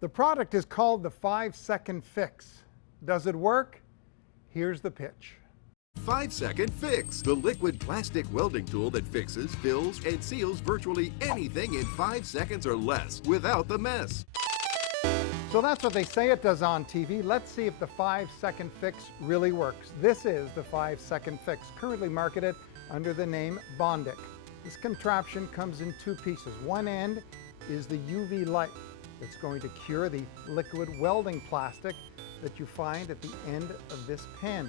The product is called the 5-second fix. Does it work? Here's the pitch. 5-second fix, the liquid plastic welding tool that fixes, fills, and seals virtually anything in 5 seconds or less without the mess. So that's what they say it does on TV. Let's see if the 5-second fix really works. This is the 5-second fix, currently marketed under the name Bondic. This contraption comes in two pieces. One end is the UV light that's going to cure the liquid welding plastic that you find at the end of this pen.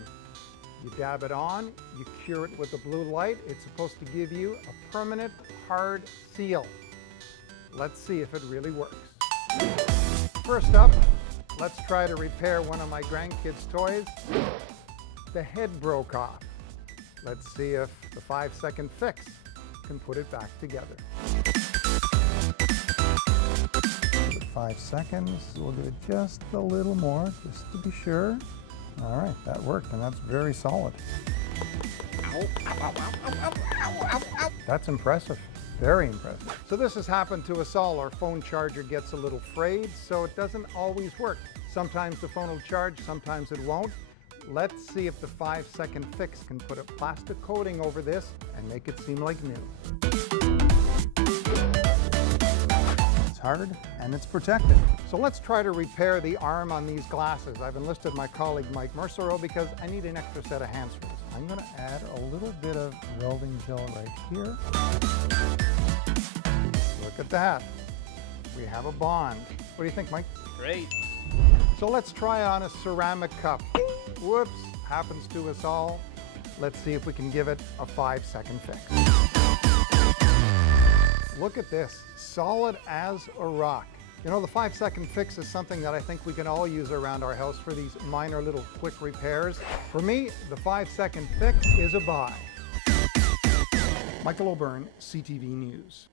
You dab it on, you cure it with the blue light. It's supposed to give you a permanent hard seal. Let's see if it really works. First up, let's try to repair one of my grandkids' toys. The head broke off. Let's see if the 5-second fix can put it back together. For 5 seconds, we'll do it just a little more, just to be sure. All right, that worked, and that's very solid. That's impressive, very impressive. So this has happened to us all. Our phone charger gets a little frayed, so it doesn't always work. Sometimes the phone will charge, sometimes it won't. Let's see if the 5-second fix can put a plastic coating over this and make it seem like new. It's hard and it's protected. So let's try to repair the arm on these glasses. I've enlisted my colleague Mike Mercero because I need an extra set of hands for this. I'm going to add a little bit of welding gel right here. Look at that. We have a bond. What do you think, Mike? Great. So let's try on a ceramic cup. Whoops, happens to us all. Let's see if we can give it a 5-second fix. Look at this, solid as a rock. You know, the 5-second fix is something that I think we can all use around our house for these minor little quick repairs. For me, the 5-second fix is a buy. Michael O'Byrne, CTV News.